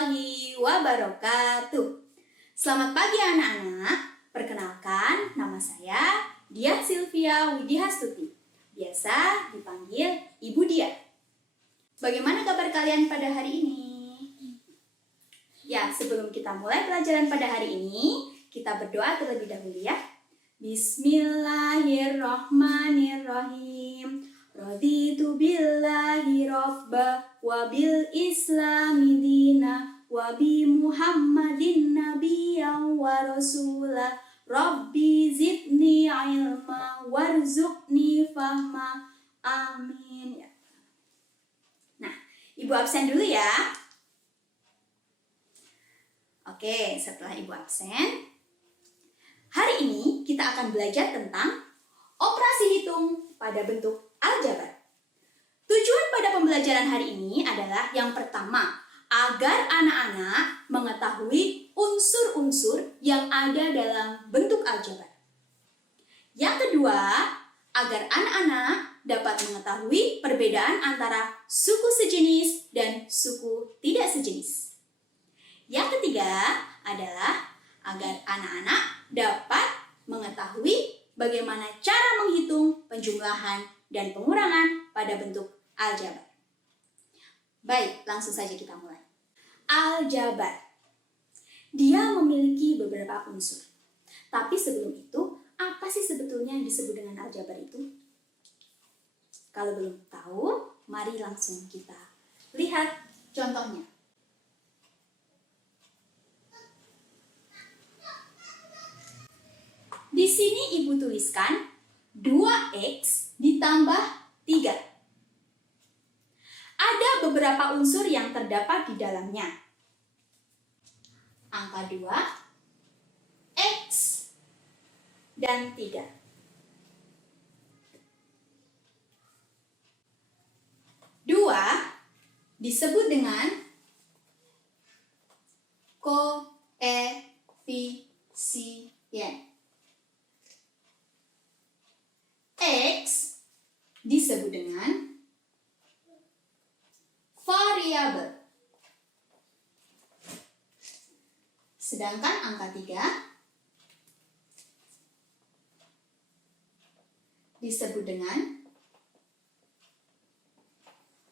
warahmatullahi wabarakatuh. Selamat pagi anak-anak. Perkenalkan, nama saya Diah Sylvia Widihastuti. Biasa dipanggil Ibu Diah. Bagaimana kabar kalian pada hari ini? Ya, sebelum kita mulai pelajaran pada hari ini, kita berdoa terlebih dahulu ya. Bismillahirrahmanirrahim. Raditu billahi robba wa bil islami dina wa bi muhammadin nabiyyan wa rasulah. Rabbi zidni ilma warzuqni fahma. Amin. Nah, Ibu absen dulu ya. Oke, setelah Ibu absen, hari ini kita akan belajar tentang operasi hitung pada bentuk aljabar. Tujuan pada pembelajaran hari ini adalah yang pertama, agar anak-anak mengetahui unsur-unsur yang ada dalam bentuk aljabar. Yang kedua, agar anak-anak dapat mengetahui perbedaan antara suku sejenis dan suku tidak sejenis. Yang ketiga adalah agar anak-anak dapat mengetahui bagaimana cara menghitung penjumlahan dan pengurangan pada bentuk aljabar. Baik, langsung saja kita mulai. Aljabar. Dia memiliki beberapa unsur. Tapi sebelum itu, apa sih sebetulnya yang disebut dengan aljabar itu? Kalau belum tahu, mari langsung kita lihat contohnya. Di sini Ibu tuliskan 2x ditambah 3. Ada beberapa unsur yang terdapat di dalamnya. Angka 2, x, dan 3. Dua disebut dengan koefisien. X disebut dengan variabel. Sedangkan angka 3 disebut dengan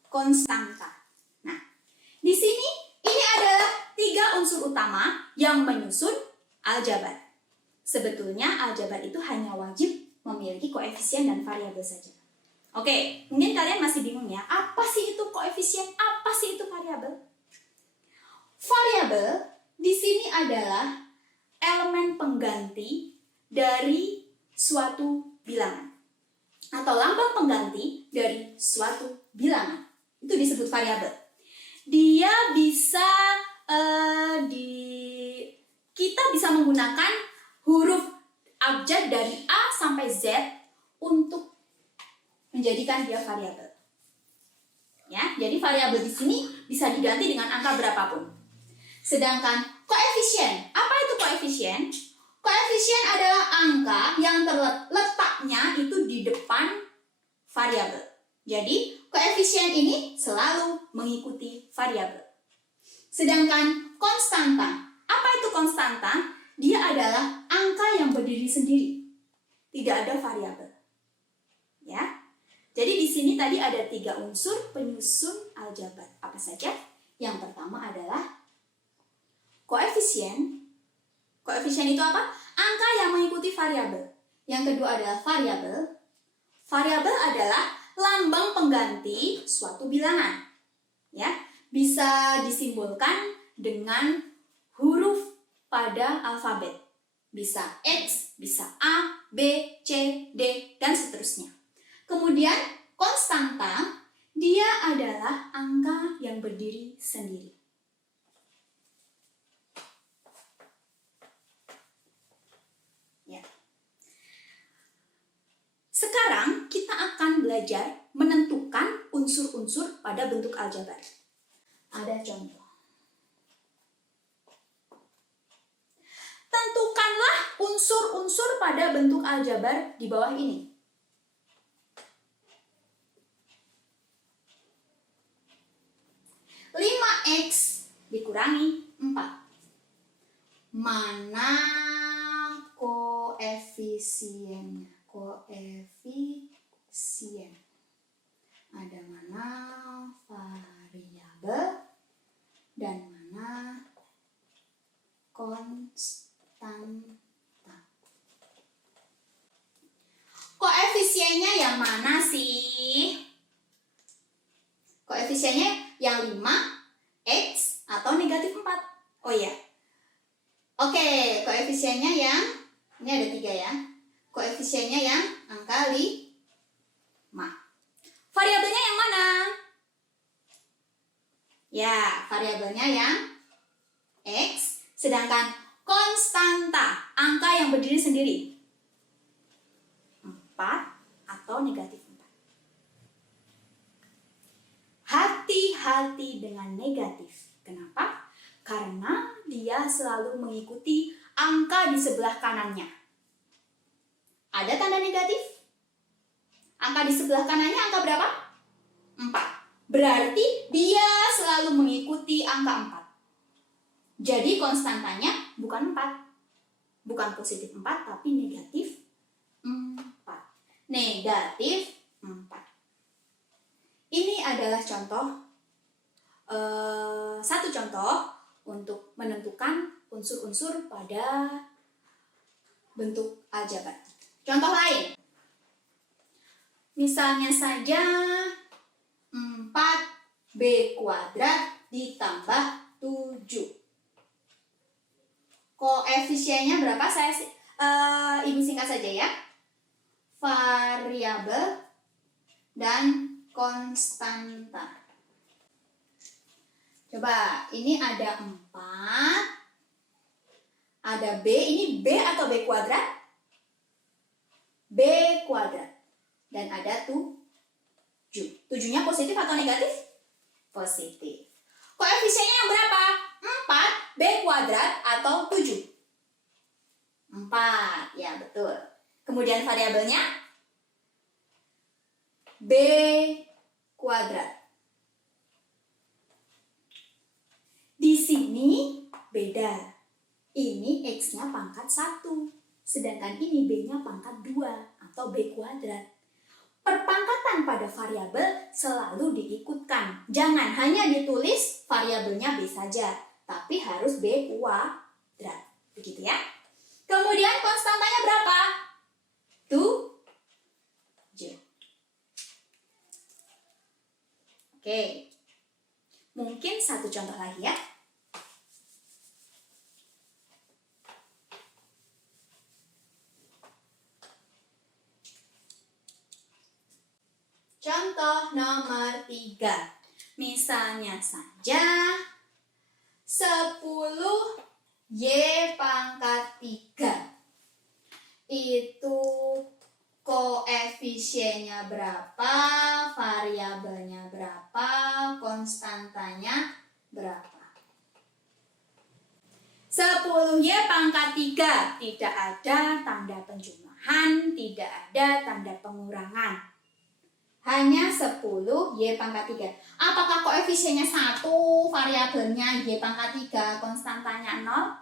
konstanta. Nah, di sini ini adalah 3 unsur utama yang menyusun aljabar. Sebetulnya aljabar itu hanya wajib memiliki koefisien dan variabel saja. Oke, mungkin kalian masih bingung ya, apa sih itu koefisien, apa sih itu variabel? Variabel di sini adalah elemen pengganti dari suatu bilangan atau lambang pengganti dari suatu bilangan. Itu disebut variabel. Dia bisa kita bisa menggunakan huruf abjad dari A sampai Z untuk menjadikan dia variabel. Ya, jadi variabel di sini bisa diganti dengan angka berapapun. Sedangkan koefisien, apa itu koefisien? Koefisien adalah angka yang letaknya itu di depan variabel. Jadi, koefisien ini selalu mengikuti variabel. Sedangkan konstanta, apa itu konstanta? Dia adalah angka yang berdiri sendiri. Tidak ada variabel. Ya. Jadi di sini tadi ada 3 unsur penyusun aljabar. Apa saja? Yang pertama adalah koefisien. Koefisien itu apa? Angka yang mengikuti variabel. Yang kedua adalah variabel. Variabel adalah lambang pengganti suatu bilangan. Ya, bisa disimbolkan dengan huruf pada alfabet. Bisa X, bisa A, B, C, D, dan seterusnya. Kemudian konstanta, dia adalah angka yang berdiri sendiri. Ya. Sekarang kita akan belajar menentukan unsur-unsur pada bentuk aljabar. Ada contoh. Tentukanlah unsur-unsur pada bentuk aljabar di bawah ini. 5x dikurangi 4. Mana koefisiennya? Koefisien. Ada mana variabel dan mana konstanta. Koefisiennya yang mana sih? Koefisiennya yang 5, X, atau negatif 4? Oh iya. Oke, koefisiennya yang, ini ada 3 ya. Koefisiennya yang angka 5. Variabelnya yang mana? Ya, variabelnya yang X, sedangkan konstanta, angka yang berdiri sendiri, 4 atau negatif 4. Hati-hati dengan negatif. Kenapa? Karena dia selalu mengikuti angka di sebelah kanannya. Ada tanda negatif? Angka di sebelah kanannya angka berapa? 4. Berarti dia selalu mengikuti angka 4. Jadi konstantanya bukan 4. Bukan positif 4, tapi negatif 4. Negatif 4. Ini adalah satu contoh untuk menentukan unsur-unsur pada bentuk aljabar. Contoh lain. Misalnya saja 4b kuadrat ditambah 7. Koefisiennya berapa? Ibu singkat saja ya. Variabel dan konstanta. Coba, ini ada 4. Ada B, ini B atau B kuadrat? B kuadrat. Dan ada 7. 7-nya positif atau negatif? Positif. Koefisiennya yang berapa? 4, B kuadrat atau 7? 4, ya betul. Kemudian variabelnya? B kuadrat. Di sini beda. Ini X-nya pangkat 1. Sedangkan ini B-nya pangkat 2 atau B kuadrat. Perpangkatan pada variabel selalu diikutkan. Jangan hanya ditulis variabelnya B saja, tapi harus B kuadrat. Begitu ya. Kemudian konstantanya berapa? 7. Oke. Mungkin satu contoh lagi ya. Contoh nomor 3. Misalnya saja 10y pangkat 3. Itu koefisiennya berapa, variabelnya berapa, konstantanya berapa. 10y pangkat 3 tidak ada tanda penjumlahan, tidak ada tanda pengurangan. Hanya 10y pangkat 3. Apakah koefisiennya 1, variabelnya y pangkat 3, konstantanya 0?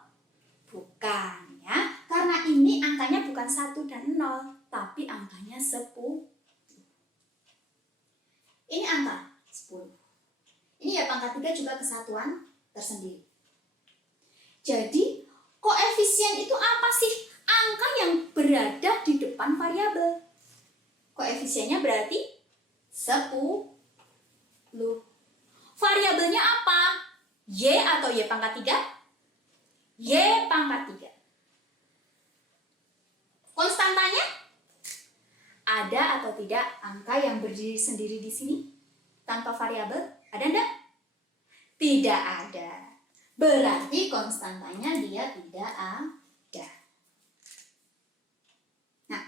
Bukan ya. Karena ini angkanya bukan 1 dan 0, tapi angkanya 10. Ini angka 10. Ini y pangkat 3 juga kesatuan tersendiri. Jadi, koefisien itu apa sih? Angka yang berada di depan variabel. Koefisiennya berarti 10. Variabelnya apa? Y atau y pangkat 3? Y pangkat 3. Konstantanya? Ada atau tidak angka yang berdiri sendiri di sini? Tanpa variabel? Ada enggak? Tidak ada. Berarti konstantanya dia tidak ada. Nah,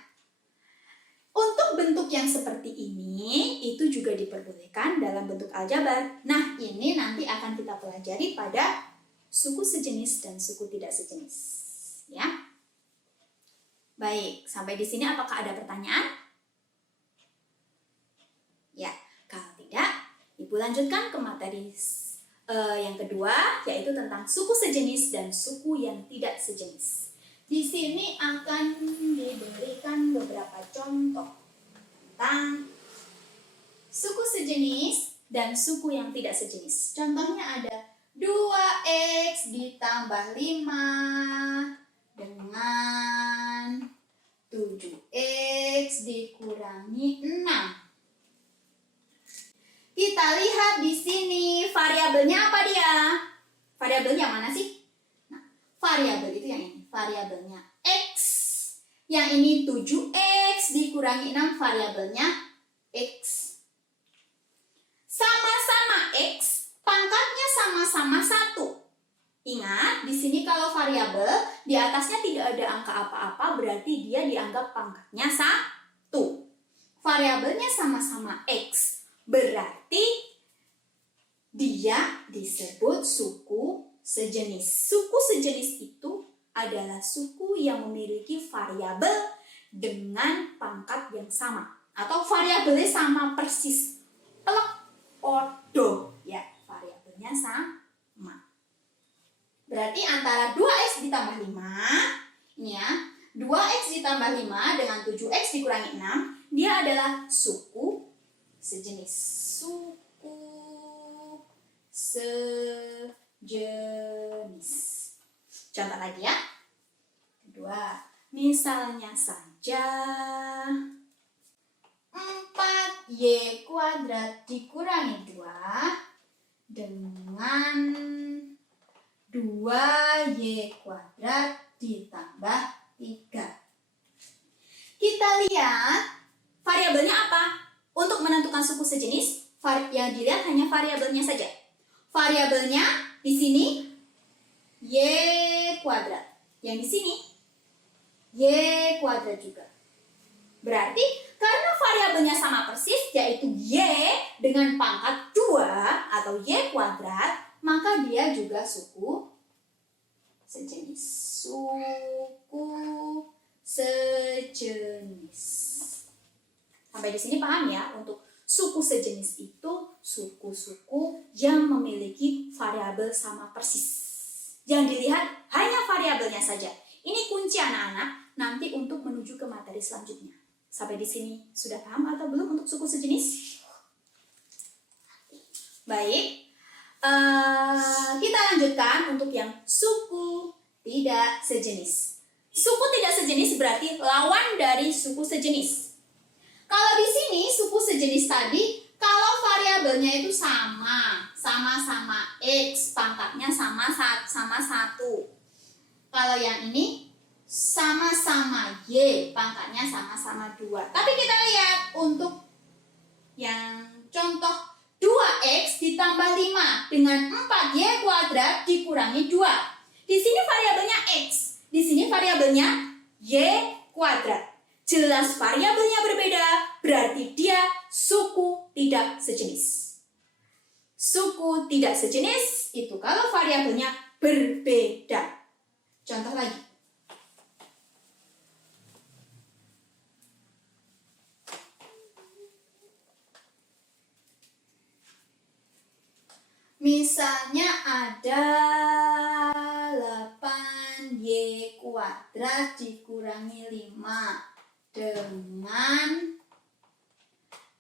untuk bentuk yang seperti ini, itu juga diperbolehkan dalam bentuk aljabar. Nah, ini nanti akan kita pelajari pada suku sejenis dan suku tidak sejenis. Ya. Baik, sampai di sini apakah ada pertanyaan? Ya, kalau tidak, Ibu lanjutkan ke materi Yang kedua yaitu tentang suku sejenis dan suku yang tidak sejenis. Di sini akan diberikan beberapa contoh tentang suku sejenis dan suku yang tidak sejenis. Contohnya ada 2x ditambah 5 dengan 7x dikurangi 6. Kita lihat di sini variabelnya apa dia? Variabelnya mana sih? Nah, variabel itu yang ini, variabelnya x. Yang ini 7x dikurangi 6, variabelnya x. Sama-sama x, pangkatnya sama-sama 1. Ingat, di sini kalau variabel di atasnya tidak ada angka apa-apa, berarti dia dianggap pangkatnya 1. Variabelnya sama-sama x, berarti dia disebut suku sejenis. Suku sejenis itu adalah suku yang memiliki variabel dengan pangkat yang sama atau variabelnya sama persis. Plek, odo, ya, variabelnya sama. Berarti antara 2x ditambah 5, ini ya, 2x ditambah 5 dengan 7x dikurangi 6, dia adalah suku sejenis. Suku sejenis. Contoh lagi ya. Kedua, misalnya saja 4y kuadrat dikurangi 2 dengan 2y kuadrat ditambah 3. Kita lihat variabelnya apa? Untuk menentukan suku sejenis, yang dilihat hanya variabelnya saja. Variabelnya di sini y kuadrat. Yang di sini y kuadrat juga. Berarti karena variabelnya sama persis, yaitu y dengan pangkat 2 atau y kuadrat, maka dia juga suku sejenis. Suku sejenis. Sampai di sini paham ya? Untuk suku sejenis itu suku-suku yang memiliki variabel sama persis. Yang dilihat hanya variabelnya saja. Ini kunci anak-anak nanti untuk menuju ke materi selanjutnya. Sampai di sini sudah paham atau belum untuk suku sejenis? Baik. Kita lanjutkan untuk yang suku tidak sejenis. Suku tidak sejenis berarti lawan dari suku sejenis. Kalau di sini suku sejenis tadi, kalau variabelnya itu sama-sama x, pangkatnya sama 1. Kalau yang ini sama-sama y, pangkatnya sama-sama 2. Tapi kita lihat untuk yang contoh 2x ditambah 5 dengan 4y kuadrat dikurangi 2. Di sini variabelnya x, di sini variabelnya y kuadrat. Jelas variabelnya berbeda, berarti dia suku tidak sejenis. Suku tidak sejenis itu kalau variabelnya berbeda. Contoh lagi. Misalnya ada 8y kuadrat dikurangi 5 dengan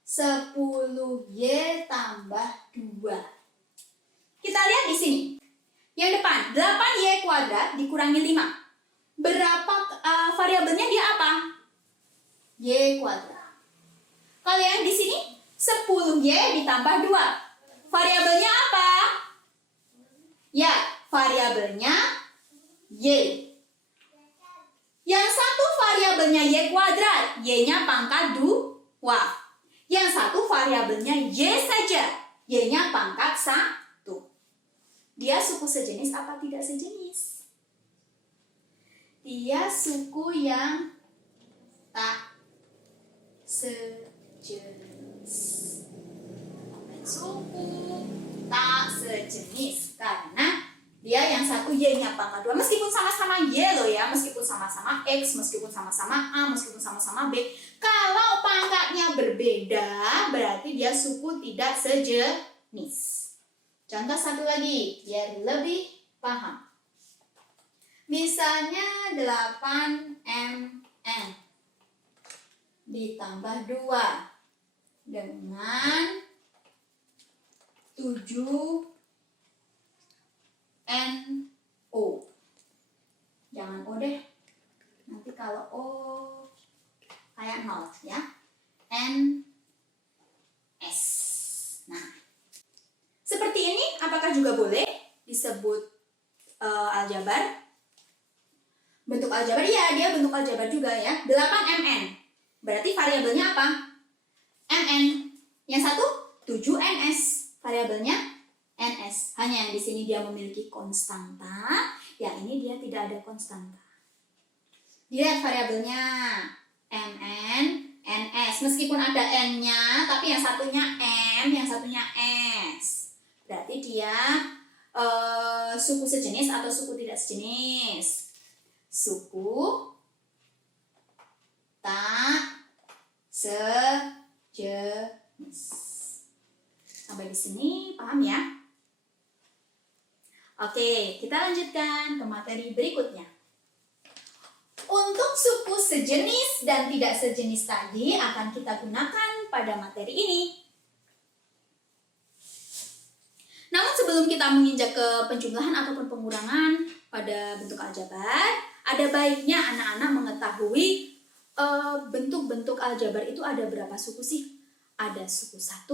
10y tambah 2. Kita lihat di sini. Yang depan, 8y kuadrat dikurangi 5. Berapa variabelnya dia apa? Y kuadrat. Kalau yang di sini, 10y ditambah 2. Variabelnya apa? Ya, variabelnya y. Yang satu variabelnya y kuadrat, y-nya pangkat 2. Yang satu variabelnya y saja, y-nya pangkat 1. Dia suku sejenis apa tidak sejenis? Dia suku yang tak sejenis. Suku tak sejenis karena dia yang satu y-nya pangkat 2, meskipun sama-sama y loh ya, meskipun sama-sama x, meskipun sama-sama a, meskipun sama-sama b, kalau pangkatnya berbeda berarti dia suku tidak sejenis. Contoh satu lagi, biar lebih paham. Misalnya 8mn ditambah 2 dengan 7NO. Jangan O deh. Nanti kalau O kayak 0 ya. NS. Nah, seperti ini apakah juga boleh disebut aljabar? Bentuk aljabar, iya, dia bentuk aljabar juga ya. 8mn. Berarti variabelnya apa? Mn. Yang satu 7ns. Variabelnya ns. Hanya yang di sini dia memiliki konstanta, yang ini dia tidak ada konstanta. Dilihat variabelnya mn, ns. Meskipun ada n-nya, tapi yang satunya m, yang satunya s. Berarti dia suku sejenis atau suku tidak sejenis. Suku tak sejenis. Sampai di sini paham ya? Oke, kita lanjutkan ke materi berikutnya. Untuk suku sejenis dan tidak sejenis tadi akan kita gunakan pada materi ini. Namun sebelum kita menginjak ke penjumlahan ataupun pengurangan pada bentuk aljabar, ada baiknya anak-anak mengetahui bentuk-bentuk aljabar itu ada berapa suku sih? Ada suku 1,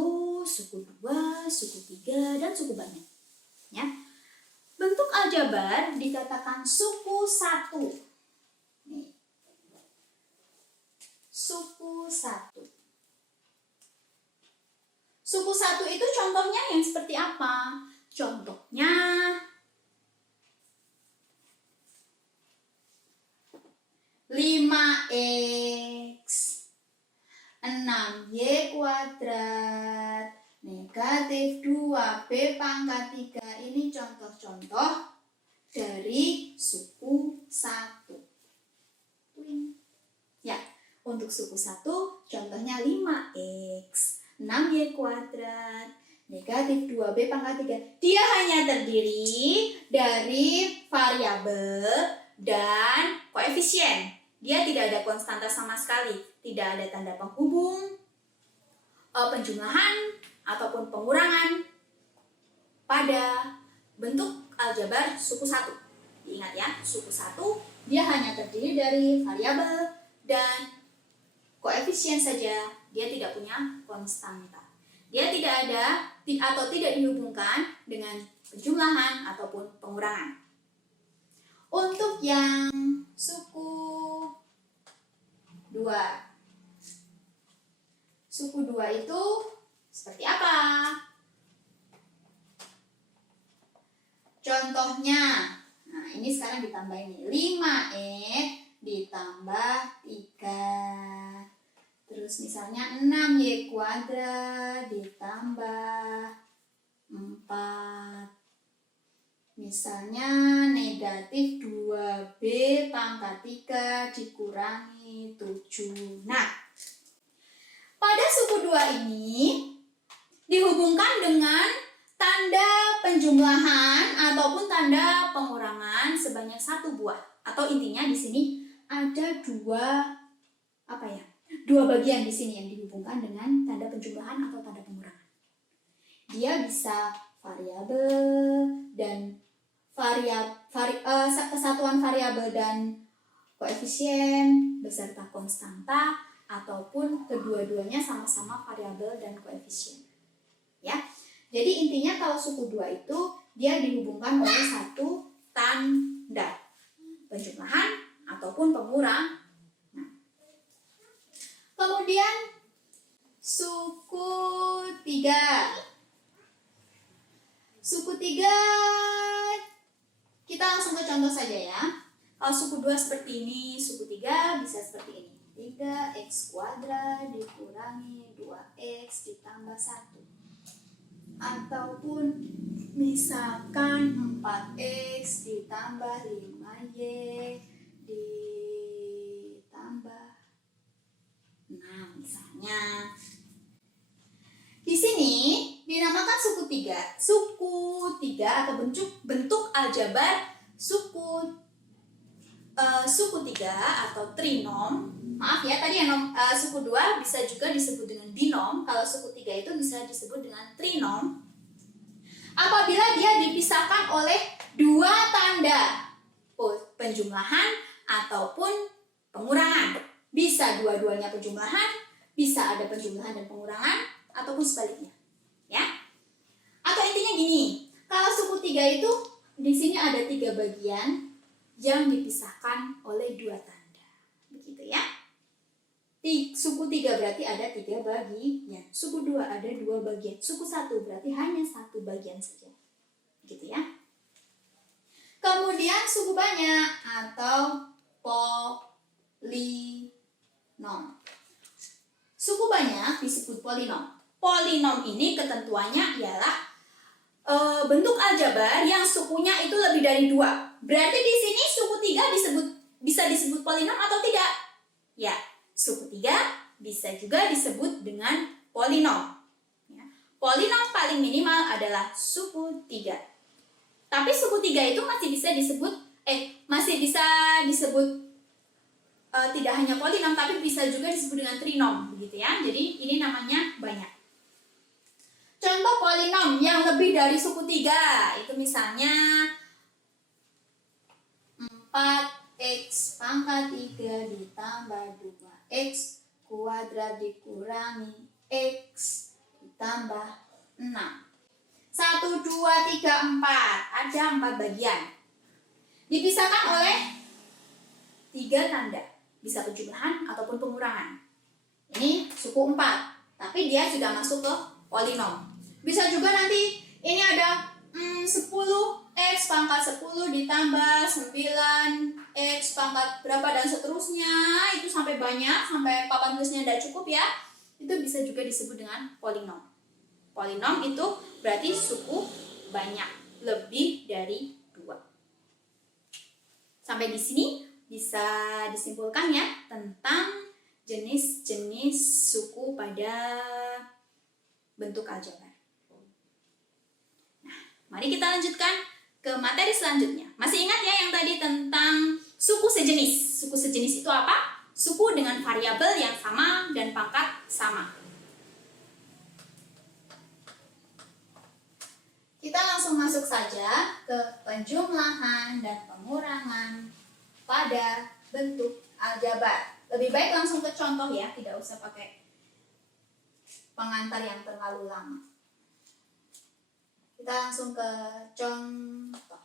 suku 2, suku 3, dan suku banyak. Ya. Bentuk aljabar dikatakan suku 1. Nih. Suku 1. Suku 1 itu contohnya yang seperti apa? Contohnya 5x, 6y kuadrat, negatif 2b pangkat 3. Ini contoh-contoh dari suku 1. Ya, untuk suku 1 contohnya 5x, 6y kuadrat, negatif 2b pangkat 3. Dia hanya terdiri dari variabel dan koefisien. Dia tidak ada konstanta sama sekali, tidak ada tanda penghubung, penjumlahan, ataupun pengurangan pada bentuk aljabar suku 1. Diingat ya, suku 1 dia hanya terdiri dari variabel dan koefisien saja, dia tidak punya konstanta. Dia tidak ada atau tidak dihubungkan dengan penjumlahan ataupun pengurangan. Untuk yang suku 2. Suku 2 itu seperti apa? Contohnya, nah ini sekarang ditambah ini. 5x ditambah 3. Terus misalnya 6y kuadrat ditambah 4. Misalnya negatif 2b pangkat 3 dikurangi 7. Nah, pada suku 2 ini dihubungkan dengan tanda penjumlahan ataupun tanda pengurangan sebanyak 1 buah. Atau intinya di sini ada 2 bagian di sini yang dihubungkan dengan tanda penjumlahan atau tanda pengurangan. Dia bisa variabel dan kesatuan variabel dan koefisien beserta konstanta ataupun kedua-duanya sama-sama variabel dan koefisien. Ya. Jadi intinya kalau suku 2 itu dia dihubungkan oleh 1 tanda penjumlahan ataupun pengurangan. Nah. Kemudian suku 3. Suku 3 kita langsung ke contoh saja ya. Kalau suku 2 seperti ini, suku 3 bisa seperti ini. 3x kuadrat dikurangi 2x ditambah 1. Ataupun misalkan 4x ditambah 5y ditambah 6 misalnya. Di sini dinamakan suku 3. Suku 3 atau bentuk aljabar suku 3 atau trinom. Maaf ya, tadi yang suku 2 bisa juga disebut dengan binom. Kalau suku 3 itu bisa disebut dengan trinom. Apabila dia dipisahkan oleh dua tanda penjumlahan ataupun pengurangan. Bisa dua-duanya penjumlahan, bisa ada penjumlahan dan pengurangan, ataupun sebaliknya. Ya. Atau intinya gini, kalau suku 3 itu di sini ada 3 bagian yang dipisahkan oleh dua tanda. Begitu ya. Suku 3 berarti ada 3 bagian. Suku 2 ada 2 bagian. Suku 1 berarti hanya 1 bagian saja. Gitu ya. Kemudian suku banyak atau polinom. Suku banyak disebut polinom. Polinom ini ketentuannya ialah bentuk aljabar yang sukunya itu lebih dari 2. Berarti di sini suku 3 bisa disebut polinom atau tidak? Ya. Suku 3 bisa juga disebut dengan polinom. Ya. Polinom paling minimal adalah suku 3. Tapi suku 3 itu masih bisa disebut tidak hanya polinom, tapi bisa juga disebut dengan trinom, begitu ya. Jadi ini namanya banyak. Contoh polinom yang lebih dari suku 3 itu misalnya 4x pangkat 3 ditambah 2x kuadrat dikurangi x ditambah 6. 1, 2, 3, 4. Ada 4 bagian. Dipisahkan oleh 3 tanda. Bisa penjumlahan ataupun pengurangan. Ini suku 4. Tapi dia sudah masuk ke polinom. Bisa juga nanti ini ada 10x pangkat 10 ditambah 9x pangkat berapa dan seterusnya. Itu sampai banyak, sampai papan tulisnya tidak cukup ya. Itu bisa juga disebut dengan polinom. Polinom itu berarti suku banyak, lebih dari 2. Sampai di sini bisa disimpulkan ya tentang jenis-jenis suku pada bentuk aljabar. Nah, mari kita lanjutkan ke materi selanjutnya. Masih ingat ya yang tadi tentang suku sejenis? Suku sejenis itu apa? Suku dengan variabel yang sama dan pangkat sama. Kita langsung masuk saja ke penjumlahan dan pengurangan pada bentuk aljabar. Lebih baik langsung ke contoh ya, tidak usah pakai pengantar yang terlalu lama. Kita langsung ke contoh.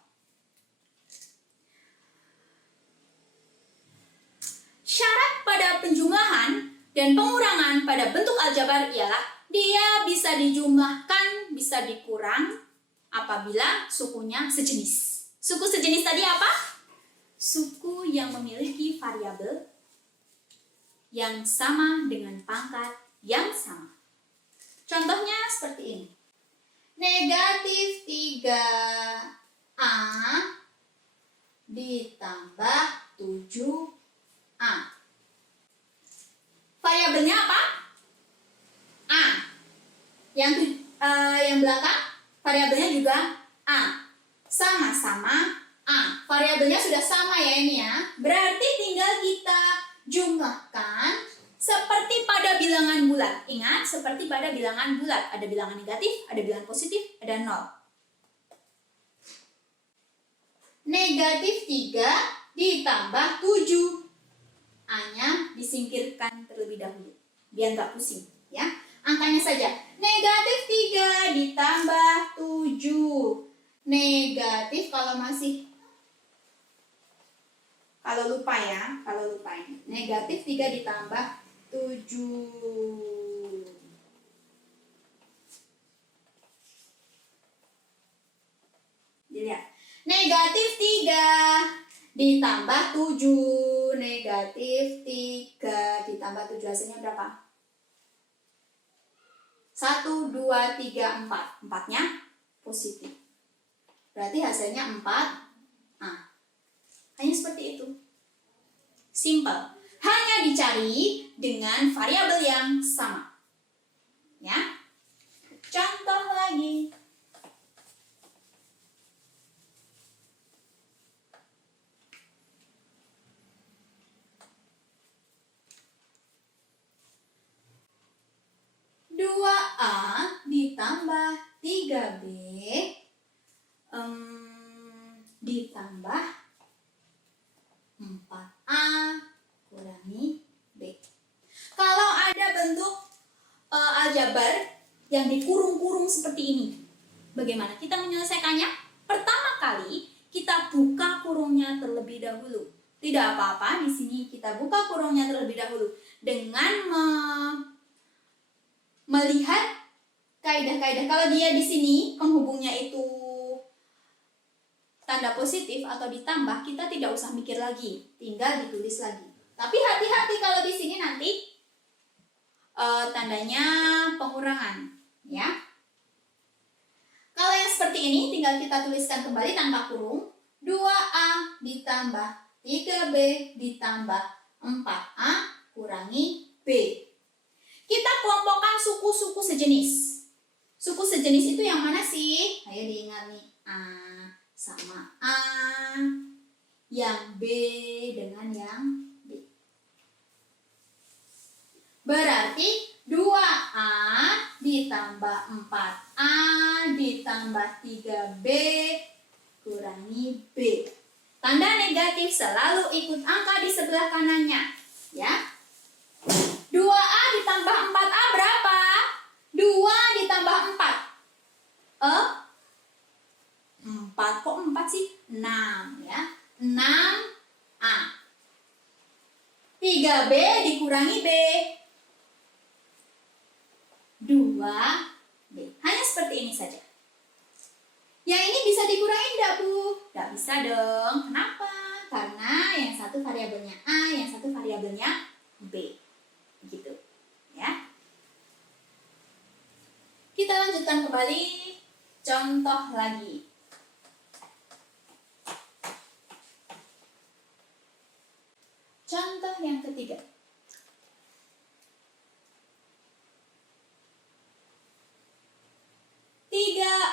Syarat pada penjumlahan dan pengurangan pada bentuk aljabar ialah dia bisa dijumlahkan, bisa dikurang apabila sukunya sejenis. Suku sejenis tadi apa? Suku yang memiliki variabel yang sama dengan pangkat yang sama. Contohnya seperti ini. Negatif 3A ditambah 7A. Variabelnya apa? A. Yang belakang variabelnya juga A. Sama-sama A. Variabelnya sudah sama ya ini ya. Berarti tinggal kita jumlahkan seperti pada bilangan bulat. Ingat, seperti pada bilangan bulat. Ada bilangan negatif, ada bilangan positif, ada 0. Negatif 3 ditambah 7. A-nya disingkirkan terlebih dahulu. Biar nggak pusing. Ya. Angkanya saja. Negatif 3 ditambah 7. Negatif kalau lupa ini. Negatif 3 ditambah 7. Dilihat. Negatif 3 ditambah 7. Negatif 3 ditambah 7 hasilnya berapa? 1, 2, 3, 4. 4-nya positif. Berarti hasilnya 4. Hanya seperti itu. Simple. Hanya dicari dengan variabel yang sama. Ya. Contoh lagi. Dua A ditambah 3B ditambah 4A kurangi B. Kalau ada bentuk aljabar yang dikurung-kurung seperti ini, bagaimana kita menyelesaikannya? Pertama kali kita buka kurungnya terlebih dahulu. Tidak apa-apa, di sini kita buka kurungnya terlebih dahulu dengan melihat kaidah-kaidah. Kalau dia di sini penghubungnya itu tanda positif atau ditambah, kita tidak usah mikir lagi, tinggal ditulis lagi. Tapi hati-hati kalau di sini nanti tandanya pengurangan, ya. Kalau yang seperti ini tinggal kita tuliskan kembali tanpa kurung. 2A ditambah 3B ditambah 4A kurangi B. Kita kelompokkan suku-suku sejenis. Suku sejenis itu yang mana sih? Ayo diingat nih. A sama A, yang B dengan yang B. Berarti 2A ditambah 4A ditambah 3B kurangi B. Tanda negatif selalu ikut angka di sebelah kanannya, ya. 2A ditambah 4A berapa? 2 ditambah 4. 4 kok 4 sih? 6, ya. 6A. 3B dikurangi B. 2B. Hanya seperti ini saja. Yang ini bisa dikurangi enggak, Bu? Enggak bisa dong. Kenapa? Karena yang satu variabelnya A, yang satu variabelnya B. Gitu, ya. Kita lanjutkan kembali contoh lagi. Contoh yang ketiga.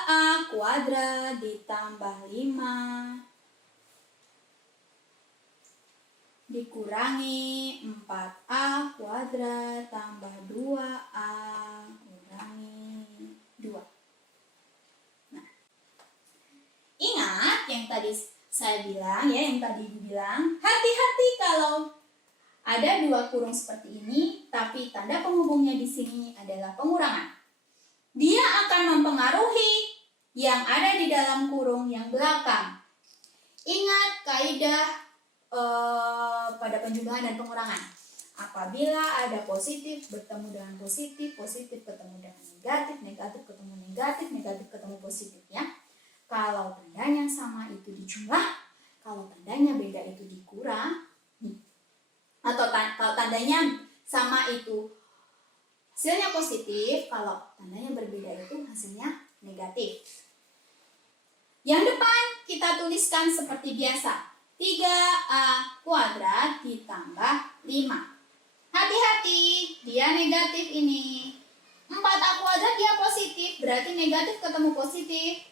A kuadrat ditambah 5 dikurangi 4A kuadrat tambah 2A kurangi 2. Nah, ingat yang tadi saya bilang, ya, yang tadi dibilang, hati-hati kalau ada dua kurung seperti ini, tapi tanda penghubungnya di sini adalah pengurangan. Dia akan mempengaruhi yang ada di dalam kurung yang belakang. Ingat kaidah pada penjumlahan dan pengurangan. Apabila ada positif bertemu dengan positif, positif ketemu dengan negatif, negatif ketemu negatif, negatif ketemu positif, ya. Kalau tandanya sama itu dijumlah, kalau tandanya beda itu dikurang, atau kalau tandanya sama itu hasilnya positif, kalau tandanya berbeda itu hasilnya negatif. Yang depan kita tuliskan seperti biasa. 3A kuadrat ditambah 5. Hati-hati, dia negatif ini. 4A kuadrat dia positif, berarti negatif ketemu positif.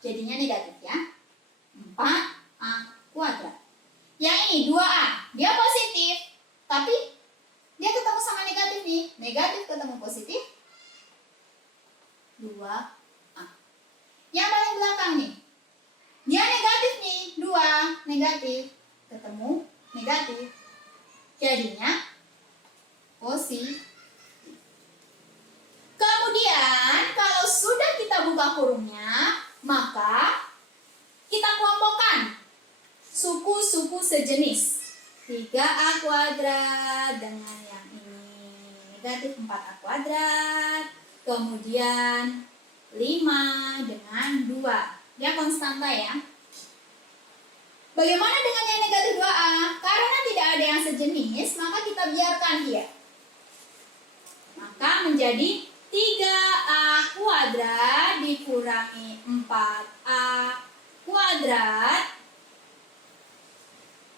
Jadinya negatif, ya. 4A kuadrat. Yang ini 2A, dia positif, tapi dia ketemu sama negatif nih. Negatif ketemu positif, 2A. Yang paling belakang nih, dia negatif nih, 2, negatif, ketemu negatif. Jadinya positif. Kemudian kalau sudah kita buka kurungnya, maka kita kelompokkan suku-suku sejenis. 3A kuadrat dengan yang ini negatif 4A kuadrat, kemudian 5 dengan 2. Dia konstanta, ya. Bagaimana dengan yang negatif 2A? Karena tidak ada yang sejenis, maka kita biarkan dia. Maka menjadi 3A kuadrat dikurangi 4A kuadrat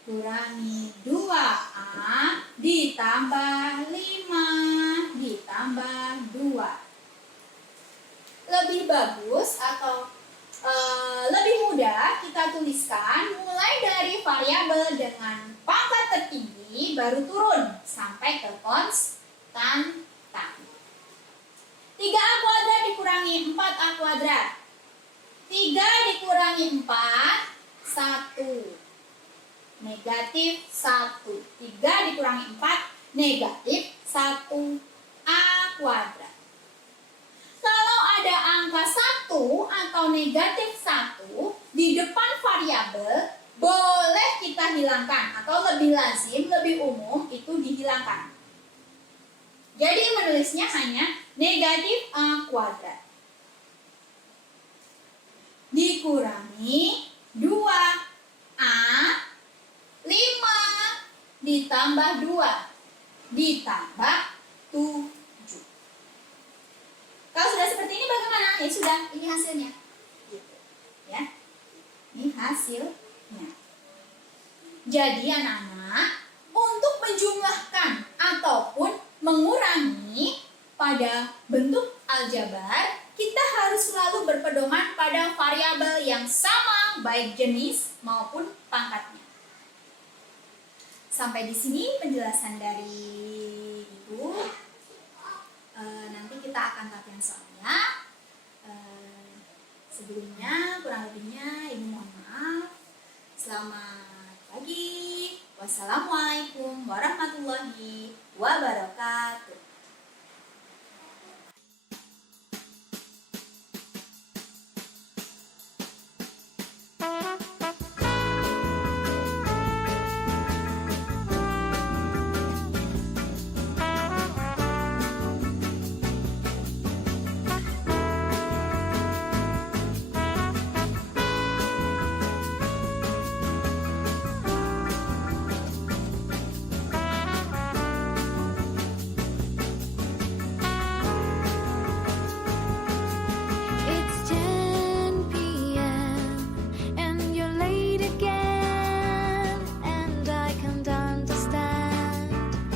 kurangi 2A ditambah 5 ditambah 2. Lebih lebih bagus atau lebih mudah kita tuliskan mulai dari variabel dengan pangkat tertinggi baru turun sampai ke konstanta. 3A kuadrat dikurangi 4A kuadrat. 3 dikurangi 4, 1. Negatif 1. 3 dikurangi 4, negatif 1A kuadrat. Kalau ada angka 1 atau negatif 1 di depan variabel, boleh kita hilangkan atau lebih lazim, lebih umum itu dihilangkan. Jadi menulisnya hanya negatif A kuadrat dikurangi 2A 5 ditambah 2 ditambah 7. Kalau sudah seperti ini bagaimana? Ya sudah, ini hasilnya. Gitu. Ya. Ini hasilnya. Jadi anak-anak, untuk menjumlahkan ataupun mengurangi pada bentuk aljabar, kita harus selalu berpedoman pada variabel yang sama baik jenis maupun pangkatnya. Sampai di sini penjelasan dari Ibu. Nanti kita akan latihan soalnya. Sebelumnya kurang lebihnya Ibu mohon maaf. Selamat pagi. Wassalamualaikum warahmatullahi wabarakatuh.